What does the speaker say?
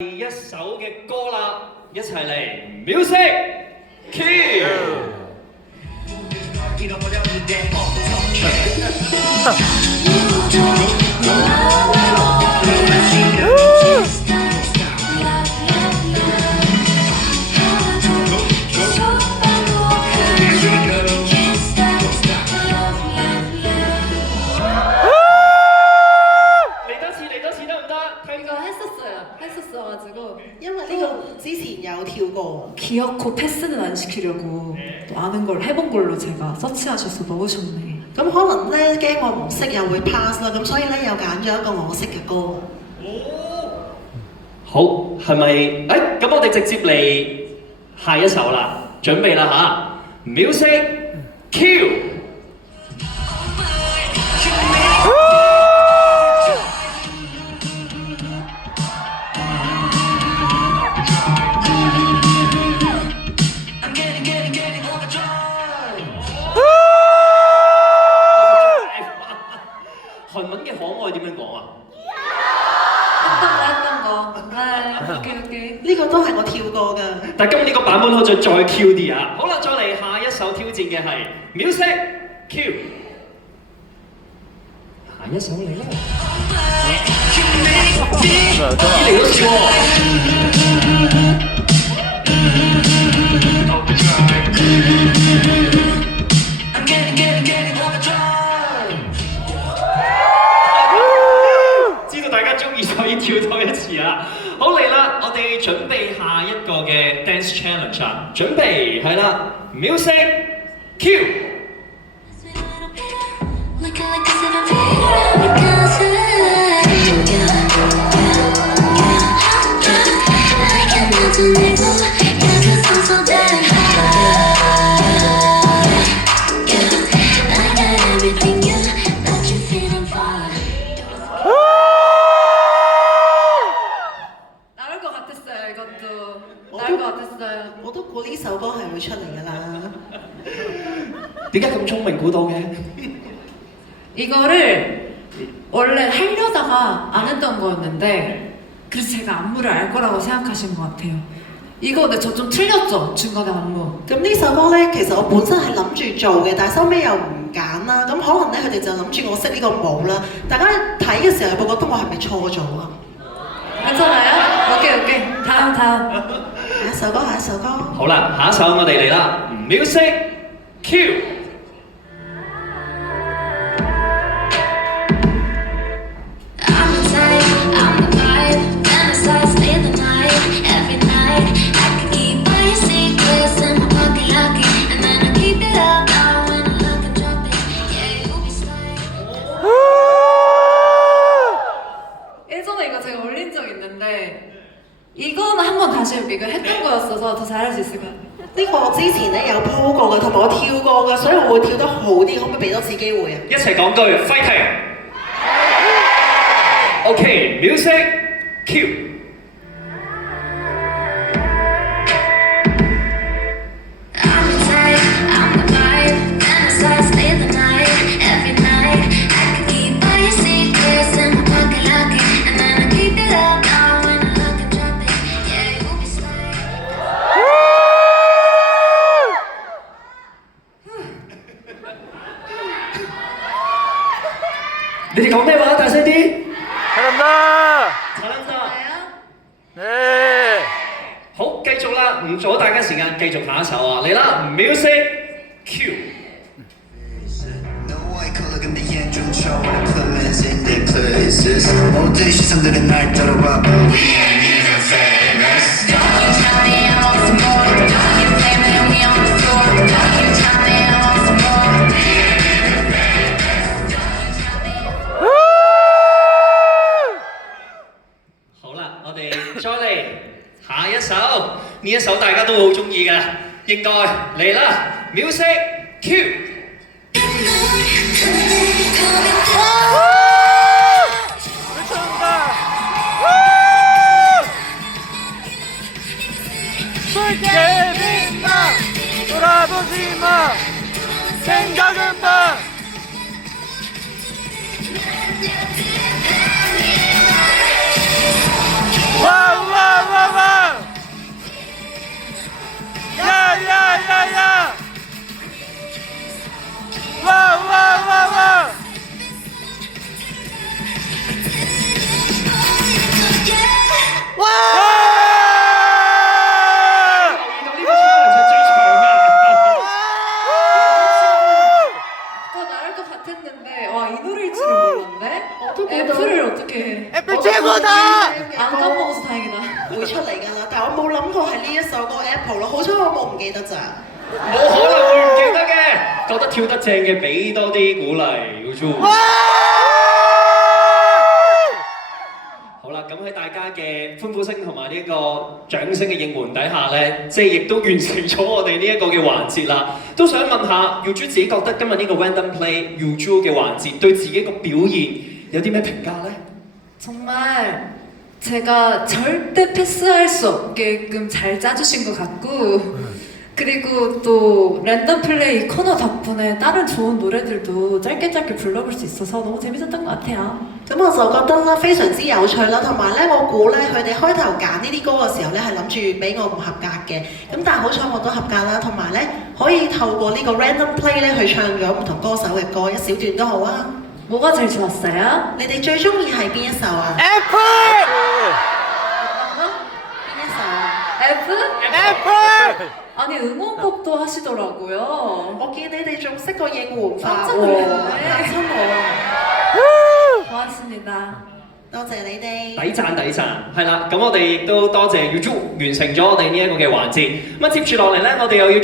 第一首嘅歌啦，一齊嚟 music cue。이거 기어코 패스는 안 시키려고 또 아는 걸 해본 걸로 제가 서치하셔서 넣으셨네. 咁可能咧驚我唔識又會 pass 啦，咁所以咧又揀咗一個我識嘅歌。好，係咪？咁我哋直接嚟下一首啦，準備啦吓 ，music cue。韓文嘅可愛點樣講啊？했던 거. 오케이. 呢個都係我跳過㗎。但今年個版本可以再 Q 啲啊！好啦，再嚟下一首挑戰嘅係 music cue。下一首嚟啦！嚟咗笑大家中意所以跳多一次啊！好嚟啦，我哋準備下一個嘅 dance challenge 啊！準備係啦 ，music cue。我都估呢首歌係會出嚟㗎啦。點解咁聰明估到嘅？ 이거를 원래 하려다가 안 했던 거였는데 그래서 제가 안무를 알 거라고 생각하신 것 같아요. 이거 근데 저 좀 틀렸죠? 중간에 안무. 咁呢首歌咧，其實我本身係諗住做嘅，但係收尾又唔揀啦。咁可能咧，佢哋就諗住我識呢個舞啦。大家睇嘅時候，有冇覺得我係咪錯咗啊？ 괜찮아요? 오케이. 다음. 下一首歌，下一首歌。好啦，下一首我哋嚟啦 ，music cue。예전에 이거 제가 올린 적 있는데 이거는 한번 다시 해볼게요. 이거 했던 거였어서 더 잘할 수 있을 것 같아요. 呢個我之前咧有鋪過嘅，同埋我跳過嘅，所以我會跳得好啲。可唔可以俾多次機會啊？一齊講句 fighting。OK，music cue。你哋講咩話？大聲啲！ 잘한다! 네! 好，繼續啦，唔阻大家時間，繼續下一首啊！嚟啦 ，music cue。 모든 시선들은 날 따라와 But we ain't even famous Don't you tell me I want some more Don't you blame it on me on the floor Don't you tell me I want some more We ain't even famous Don't you tell me 好啦，我哋再嚟下一首，呢一首大家都好中意嘅，應該嚟啦 ，music cue。 붉게 빛나 돌아보지 마 생각은 마 와우 와우 會出嚟㗎啦，但係我冇諗過係呢一首歌 Apple 咯，好彩我冇唔記得咋。冇可能會唔記得嘅，覺得跳得正嘅俾多啲鼓勵。好啦，咁喺大家嘅歡呼聲同埋呢個掌聲嘅應援底下呢，即係亦都完成咗我哋呢一個嘅環節啦。都想問下 Yuju 自己覺得今日呢個 Random Play Yuju嘅環節對自己個表現有啲咩評價呢？ 정말 제가 절대 패스할 수 없게끔 잘 짜주신 것 같고 그리고 또 랜덤 플레이 코너 덕분에 다른 좋은 노래들도 짧게 불러볼 수 있어서 너무 재밌었던 것 같아요. 咁我就覺得咧非常之有趣啦，同埋咧我估咧佢哋開頭揀呢啲歌嘅時候咧係諗住俾我唔合格嘅，咁但係好彩我都合格啦，同埋咧可以透過呢個 random play 咧去唱咗唔同歌手嘅歌，一小段都好啊。 뭐가 제일 좋았어요? 你哋最中意係邊一首啊？ Apple! 邊一首啊？ F? Apple! 아니 응원곡도 하시더라고요. 我見你哋仲識個應援法 깜짝 喎， 놀랐네. 嚇親我。 고맙습니다. 多謝你哋。抵讚抵讚，係啦，咁我哋亦都多謝 Yuju 完成咗我哋呢一個嘅環節。咁啊，接住落嚟呢，我哋又要進